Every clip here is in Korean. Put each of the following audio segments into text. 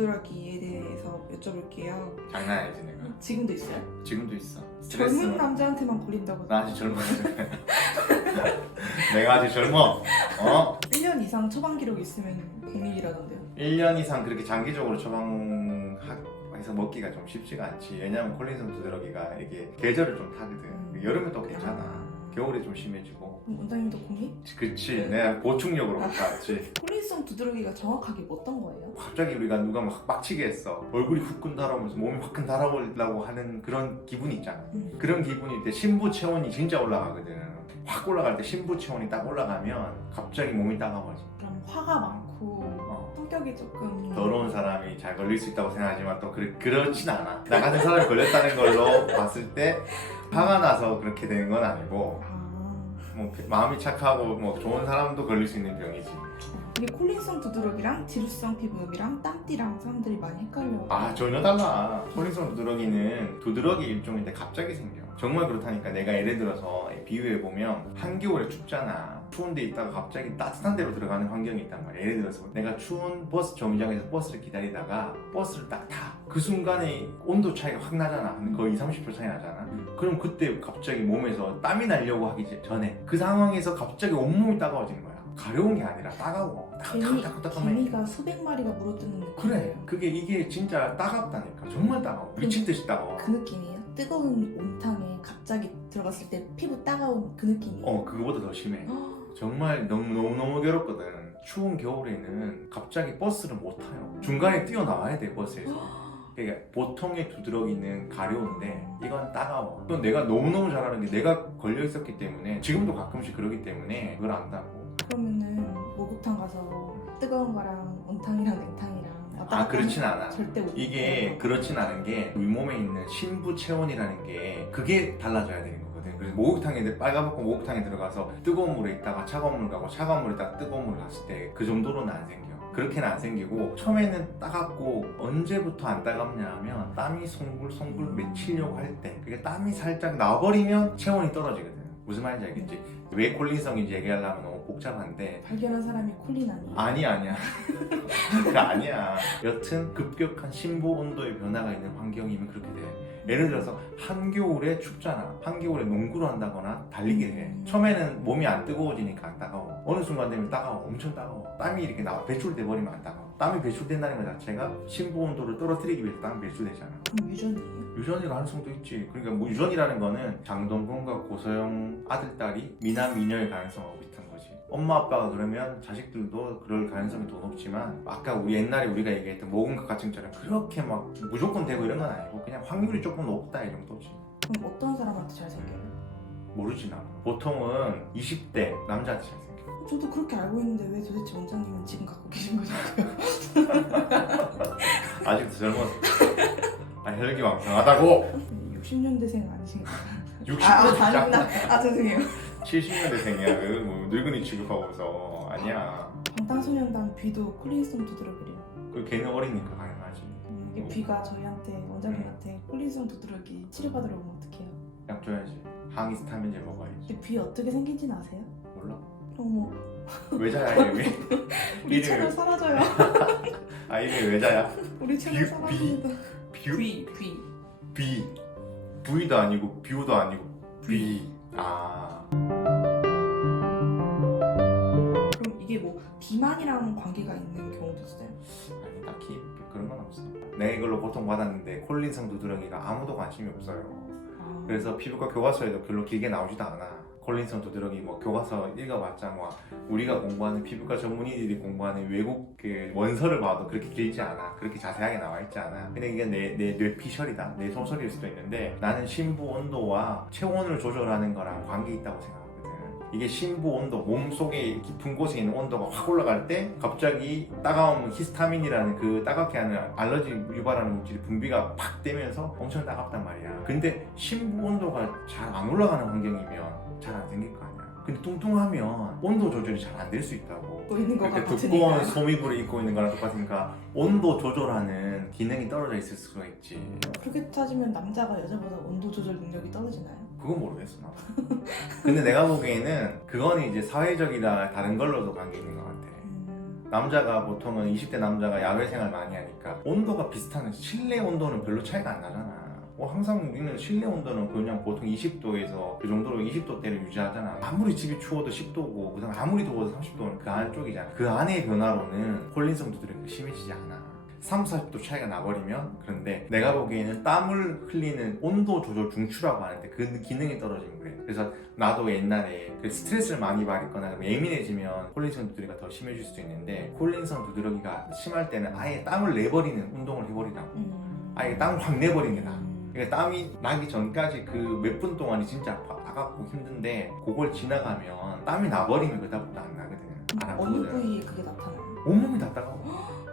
두드러기에 대해서 여쭤볼게요. 장난 아니지 내가. 지금도 있어요? 지금도 있어. 젊은 남자한테만 걸린다고. 나 아직 젊어. 내가 아직 젊어. 1년 이상 처방 기록 있으면 공익이라던데요. 1년 이상 그렇게 장기적으로 처방해서 먹기가 좀 쉽지가 않지. 왜냐면 콜린성 두드러기가 이게 계절을 좀 타거든. 여름에 또 괜찮아. 겨울에 좀 심해지고. 그럼 원장님도 공익? 그치. 내가 보충력으로 갔다 왔지. 콜린성 두드러기가 정확하게 어떤 거예요? 갑자기 우리가 누가 막 빡치게 했어. 얼굴이 후끈 달아오면서 몸이 화끈 달아오려고 하는 그런 기분이 있잖아. 그런 기분일 때 신부 체온이 진짜 올라가거든. 확 올라갈 때 신부 체온이 딱 올라가면 갑자기 몸이 따가워져. 그럼 화가 많고 성격이 조금 더러운 사람이 잘 걸릴 수 있다고 생각하지만 또 그렇진 않아. 나 같은 사람이 걸렸다는 걸로 봤을 때 화가 나서 그렇게 되는 건 아니고 뭐 마음이 착하고 뭐 좋은 사람도 걸릴 수 있는 병이지. 이게 콜린성 두드러기랑 지루성 피부염이랑 땀띠랑 사람들이 많이 헷갈려. 전혀 달라. 콜린성 두드러기는 두드러기 일종인데 갑자기 생겨. 정말 그렇다니까. 내가 예를 들어서 비유해보면 한겨울에 춥잖아. 추운 데 있다가 갑자기 따뜻한 데로 들어가는 환경이 있단 말이야. 예를 들어서 내가 추운 버스 정류장에서 버스를 기다리다가 버스를 딱 타. 그 순간에 온도 차이가 확 나잖아. 거의 20-30% 차이 나잖아. 그럼 그때 갑자기 몸에서 땀이 나려고 하기 전에 그 상황에서 갑자기 온몸이 따가워지는 거야. 가려운 게 아니라 따가워. 따끔따끔따끔해. 개미가 수백 마리가 물어뜯는 느낌. 그래. 이게 진짜 따갑다니까. 정말 따가워. 미친 듯이 따가워. 그 느낌이에요? 뜨거운 온탕에 갑자기 들어갔을 때 피부 따가운 그 느낌이에요? 그거보다 더 심해. 정말 너무 괴롭거든. 추운 겨울에는 갑자기 버스를 못 타요. 중간에 뛰어나와야 돼, 버스에서. 그러니까 보통의 두드러기는 가려운데 이건 따가워. 또 내가 너무너무 잘 아는 게 내가 걸려 있었기 때문에 지금도 가끔씩 그러기 때문에 그걸 안다고. 그러면은 목욕탕 가서 뜨거운 거랑 온탕이랑 냉탕이랑 그렇진 않아. 절대 못. 이게 그렇진 않은 게 윗몸에 있는 신부 체온이라는 게 그게 달라져야 되는 거거든. 그래서 목욕탕에 빨가벗고 목욕탕에 들어가서 뜨거운 물에 있다가 차가운 물 가고 차가운 물에 있다가 뜨거운 물 갔을 때 그 정도로는 안 생겨. 그렇게는 안 생기고 처음에는 따갑고 언제부터 안 따갑냐 하면 땀이 송글송글 맺히려고 할 때 그게 땀이 살짝 나버리면 체온이 떨어지거든. 무슨 말인지 알겠지? 왜 콜린성인지 얘기하려면 너무 복잡한데 발견한 사람이 콜린 아니에요? 아니야. 아니야. 여튼 급격한 심부 온도의 변화가 있는 환경이면 그렇게 돼. 예를 들어서 한겨울에 춥잖아. 한겨울에 농구를 한다거나 달리게 해. 처음에는 몸이 안 뜨거워지니까 안 따가워. 어느 순간 되면 따가워. 엄청 따가워. 땀이 이렇게 배출돼 버리면 안 따가워. 땀이 배출된다는 것 자체가 심부 온도를 떨어뜨리기 위해서 땀이 배출되잖아. 그럼 유전이에요? 유전일 가능성도 있지. 그러니까 뭐 유전이라는 거는 장동건과 고서영 아들, 딸이 미남, 미녀일 가능성하고 비슷한 거지. 엄마, 아빠가 그러면 자식들도 그럴 가능성이 더 높지만 아까 옛날에 우리가 얘기했던 모근각가증처럼 그렇게 막 무조건 되고 이런 건 아니고 그냥 확률이 조금 높다 이 정도지. 그럼 어떤 사람한테 잘생겨요? 모르지 나. 보통은 20대 남자한테 잘생겨. 저도 그렇게 알고 있는데 왜 도대체 원장님은 지금 갖고 계신 거죠? 아직도 젊어서. 혈기왕성하다고. 60년대생 아니신가요? 60대 아닙니다. 죄송해요. 70년대생이야. 뭐 늙은이 취급하고서 아니야. 방탄소년단 비도 콜린성 두드러기래요. 걔는 어리니까 가능하지. 이게 비가 저희한테 원장님한테 콜린성 두드러기 치료받으러 오면 어떡해요? 약 줘야지. 항히스타민제 먹어야지. 근데 비 어떻게 생긴지는 아세요? 몰라. 어머 외자야 이름이? 우리 채널 사라져요. 이름이 외자야? 우리 채널 비- 사라집니다. 뷰? 비 V도 아니고 뷰도 아니고 비. 그럼 이게 뭐 비만이랑 관계가 있는 경우도 있어요? 아니 딱히 그런 건 없어. 내가 이걸로 고통받았는데 콜린성 두드러기가 아무도 관심이 없어요. 그래서 피부과 교과서에도 별로 길게 나오지도 않아. 콜린성 두드러기 뭐 교과서 읽어봤자 뭐 우리가 공부하는 피부과 전문의들이 공부하는 외국 그 원서를 봐도 그렇게 길지 않아. 그렇게 자세하게 나와 있지 않아. 근데 이게 내 뇌피셜이다. 내 소설일 수도 있는데 나는 심부 온도와 체온을 조절하는 거랑 관계 있다고 생각하거든. 이게 심부 온도, 몸속에 깊은 곳에 있는 온도가 확 올라갈 때 갑자기 따가운 히스타민이라는 그 따갑게 하는 알러지 유발하는 물질이 분비가 팍 되면서 엄청 따갑단 말이야. 근데 심부 온도가 잘 안 올라가는 환경이면 잘 안 생길 거 아니야. 근데 뚱뚱하면 온도 조절이 잘 안 될 수 있다고. 보이는 거 그러니까 같으니까. 두꺼운 소미불을 입고 있는 거랑 똑같으니까 온도 조절하는 기능이 떨어져 있을 수가 있지. 그렇게 따지면 남자가 여자보다 온도 조절 능력이 떨어지나요? 그건 모르겠어 나. 근데 내가 보기에는 그건 이제 사회적이나 다른 걸로도 관계 있는 것 같아. 남자가 보통은 20대 남자가 야외 생활 많이 하니까 온도가 비슷한 실내 온도는 별로 차이가 안 나잖아. 항상 우리는 실내 온도는 그냥 보통 20도에서 그 정도로 20도대를 유지하잖아. 아무리 집이 추워도 10도고 그다음 아무리 더워도 30도는 그 안쪽이잖아. 그 안의 변화로는 콜린성 두드러기가 심해지지 않아. 3, 40도 차이가 나버리면. 그런데 내가 보기에는 땀을 흘리는 온도 조절 중추라고 하는데 그 기능이 떨어지면 그래. 그래서 나도 옛날에 그 스트레스를 많이 받거나 예민해지면 콜린성 두드러기가 더 심해질 수 있는데, 콜린성 두드러기가 심할 때는 아예 땀을 내버리는 운동을 해버리라고. 아예 땀을 확 내버리는 게 나아. 그러니까 땀이 나기 전까지 그 몇 분 동안이 진짜 아깝고 힘든데, 그걸 지나가면 땀이 나버리면 그다음부터 안 나거든. 안 어느 아프거든. 부위에 그게 나타나요? 온몸이 다 따가워.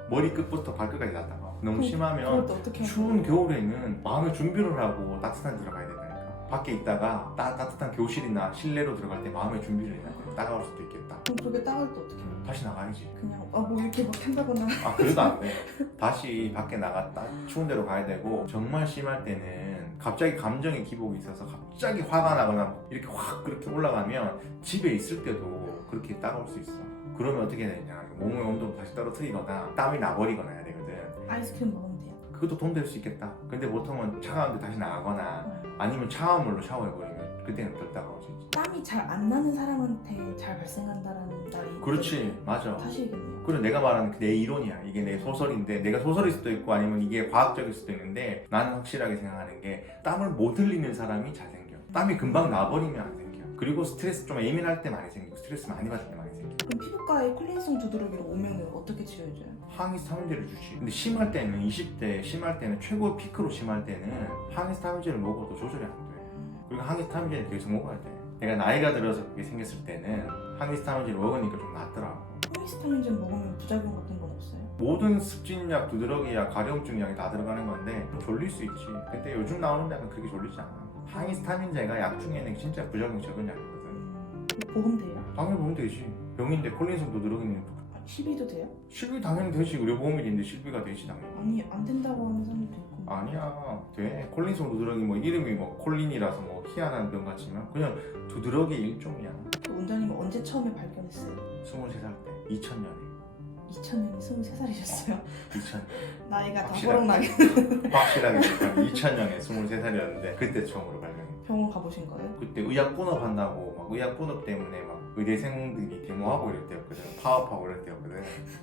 머리끝부터 발끝까지 다 따가워. 너무 심하면 그럴 때 어떻게 추운 겨울에는 마음의 준비를 하고 따뜻한 데 들어가야 된다니까. 밖에 있다가 따뜻한 교실이나 실내로 들어갈 때 마음의 준비를 해야 돼. 따가울 수도 있겠다. 그럼 그게 따갈 때 어떻게 해요? 다시 나가야지. 그냥 뭐 이렇게 막 한다거나. 그래도 안 돼. 다시 밖에 나갔다 추운 데로 가야 되고, 정말 심할 때는 갑자기 감정의 기복이 있어서 갑자기 화가 나거나 이렇게 확 그렇게 올라가면 집에 있을 때도 그렇게 따가울 수 있어. 그러면 어떻게 해야 되냐, 몸의 온도를 다시 떨어뜨리거나 땀이 나버리거나 해야 되거든. 아이스크림 먹으면 돼요? 그것도 돈 될 수 있겠다. 근데 보통은 차가운데 다시 나가거나 아니면 차가운 물로 샤워해버리면 그때는 덜 따가워지지. 땀이 잘 안 나는 사람한테 잘 발생한다라는 말이 그렇지, 맞아. 사실이겠네요. 그리고 내가 말하는 내 이론이야. 이게 내 소설인데, 내가 소설일 수도 있고 아니면 이게 과학적일 수도 있는데, 나는 확실하게 생각하는 게 땀을 못 흘리는 사람이 잘 생겨. 땀이 금방 나버리면 안 생겨. 그리고 스트레스 좀 예민할 때 많이 생기고 스트레스 많이 받을 때 많이 생겨. 그럼 피부과에 콜린성 두드러기로 오면은 어떻게 치료해줘요? 항히스타민제를 주지. 근데 심할 때는 20대 심할 때는 최고 피크로 심할 때는 항히스타민제를 먹어도 조절이 안 돼. 그리고 항히스타민제를 계속 먹어야 돼. 내가 나이가 들어서 그게 생겼을 때는 항히스타민제를 먹으니까 좀 낫더라고. 항히스타민제 먹으면 부작용 같은 건 없어요? 모든 습진약, 두드러기약, 가려움증 약이 다 들어가는 건데 좀 졸릴 수 있지. 근데 요즘 나오는 약은 그렇게 졸리지 않아. 항히스타민제가 약 중에는 진짜 부작용 적은 약이거든. 보험돼요? 당연히 보면 되지. 병인데 콜린성 두드러기는 시비도 돼요? 실비 당연히 되지. 의료보험인데 실비가 되지 당연히. 아니 안 된다고 하는 사람도 있고. 아니야, 돼. 콜린성 두드러기 뭐 이름이 뭐 콜린이라서 뭐 희한한 병 같지만 그냥 두드러기 일종이야. 그 원장님은 언제 처음에 발견했어요? 23살 때, 2000년에. 2000년에 23살이셨어요? 2000년. 나이가 다 확실하게. 호롱나게. 확실하게 2000년에 23살이었는데 그때 처음으로 발견했어. 병원 가보신 거예요? 그때 의학 분업 한다고 막 의학 분업 때문에 막 의대생들이 데모하고 이럴 때였거든. 파업하고 이럴 때였거든.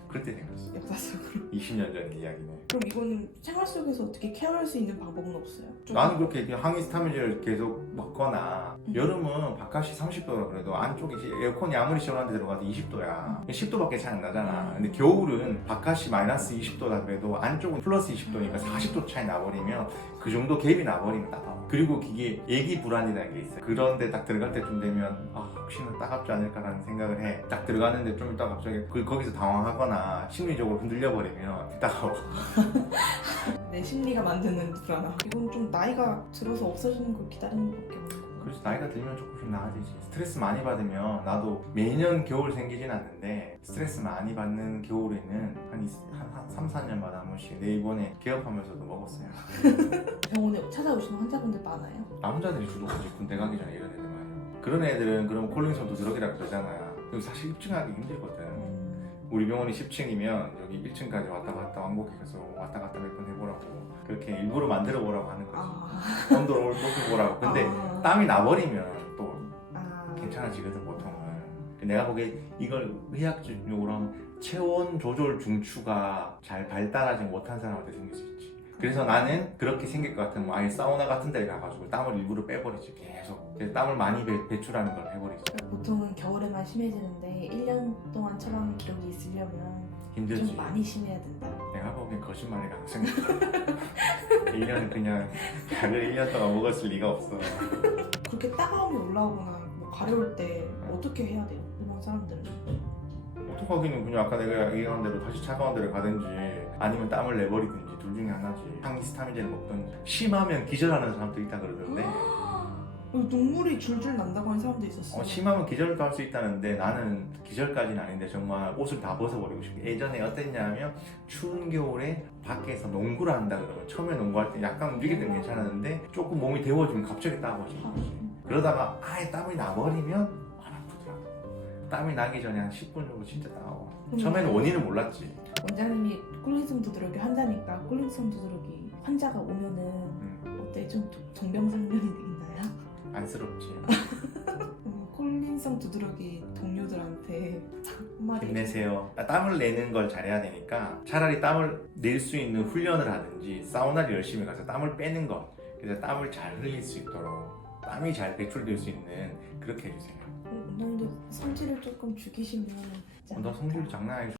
그때 생겼어. 역사 속으로. 20년 전 이야기네. 그럼 이거는 생활 속에서 어떻게 케어할 수 있는 방법은 없어요? 좀- 나는 그렇게 그냥 항히스타민제를 계속 먹거나, 여름은 바깥이 30도라 그래도 안쪽에 에어컨이 아무리 시원한 데 들어가도 20도야. 10도밖에 차이 안 나잖아. 근데 겨울은 바깥이 마이너스 20도다 그래도 안쪽은 플러스 20도니까 40도 차이 나버리면 그 정도 갭이 나버리면 따가워. 그리고 그게 애기 불안이라는 게 있어요. 그런데 딱 들어갈 때쯤 되면 혹시나 따갑지 않을까라는 생각을 해. 딱 들어가는데 좀 이따 갑자기 거기서 당황하거나 심리적으로 흔들려 버리면 따가워. 내 심리가 만드는 불안함. 이건 좀 나이가 들어서 없어지는 걸 기다리는 것밖에 없는 거예요. 그래서 나이가 들면 조금씩 나아지지. 스트레스 많이 받으면, 나도 매년 겨울 생기진 않는데 스트레스 많이 받는 겨울에는 한 3, 4년마다 한 번씩, 내 이번에 개업하면서도 먹었어요. 병원에 찾아오시는 환자분들 많아요? 남자들이 주로 오지. 군대 가기 전에 이런 애들 많아요. 그런 애들은 그럼 콜린성 두드러기라 그러잖아요. 그럼 사실 입증하기 힘들거든. 우리 병원이 10층이면 여기 1층까지 왔다 갔다 왕복해서 왔다 갔다 몇 번 해보라고, 그렇게 일부러 만들어 보라고 하는 거지. 온도를 높여보라고. 근데 땀이 나버리면 또 괜찮아지거든 보통은. 내가 보기에 이걸 의학적으로 하면 체온 조절 중추가 잘 발달하지 못한 사람한테 생길 수 있지. 그래서 나는 그렇게 생길 것 같으면 아예 사우나 같은 데 가가지고 땀을 일부러 빼버리지. 계속 그래서 땀을 많이 배출하는 걸 해버리지. 보통은 겨울에만 심해지는데 1년 동안 처방 기록이 있으려면 힘들지. 좀 많이 심해야 된다. 내가 보기엔 거짓말의 가능성이 있어. 1년은 그냥 약을 1년 동안 먹었을 리가 없어. 그렇게 따가움이 올라오거나 뭐 가려울 때 어떻게 해야 돼요? 일반 사람들은? 어떡하기는 그냥 아까 내가 얘기한 대로 다시 차가운 데를 가든지 아니면 땀을 내버리든지 둘 중에 하나지. 항히스타민제를 먹든지. 심하면 기절하는 사람도 있다 그러던데. 눈물이 줄줄 난다고 하는 사람도 있었어요. 심하면 기절도 할 수 있다는데 나는 기절까지는 아닌데 정말 옷을 다 벗어버리고 싶어. 예전에 어땠냐면 추운 겨울에 밖에서 농구를 한다 그러면 처음에 농구할 때 약간 움직일 때는 괜찮았는데 조금 몸이 데워지면 갑자기 따가워지는 거지. 그러다가 아예 땀이 나버리면 안 아프더라고. 땀이 나기 전에 한 10분 정도 진짜 따가워. 음. 처음에는 원인을 몰랐지. 원장님이 콜린성 두드러기 환자니까 콜린성 두드러기 환자가 오면은 어때? 좀 정병상련이 있나요? 안쓰럽지. 콜린성 두드러기 동료들한테 한마디 힘내세요. 땀을 내는 걸 잘해야 되니까 차라리 땀을 낼 수 있는 훈련을 하든지 사우나를 열심히 가서 땀을 빼는 것. 그래서 땀을 잘 흘릴 수 있도록 땀이 잘 배출될 수 있는 그렇게 해주세요. 원장님도 성질을 조금 죽이시면 너 성질 장난 아니죠?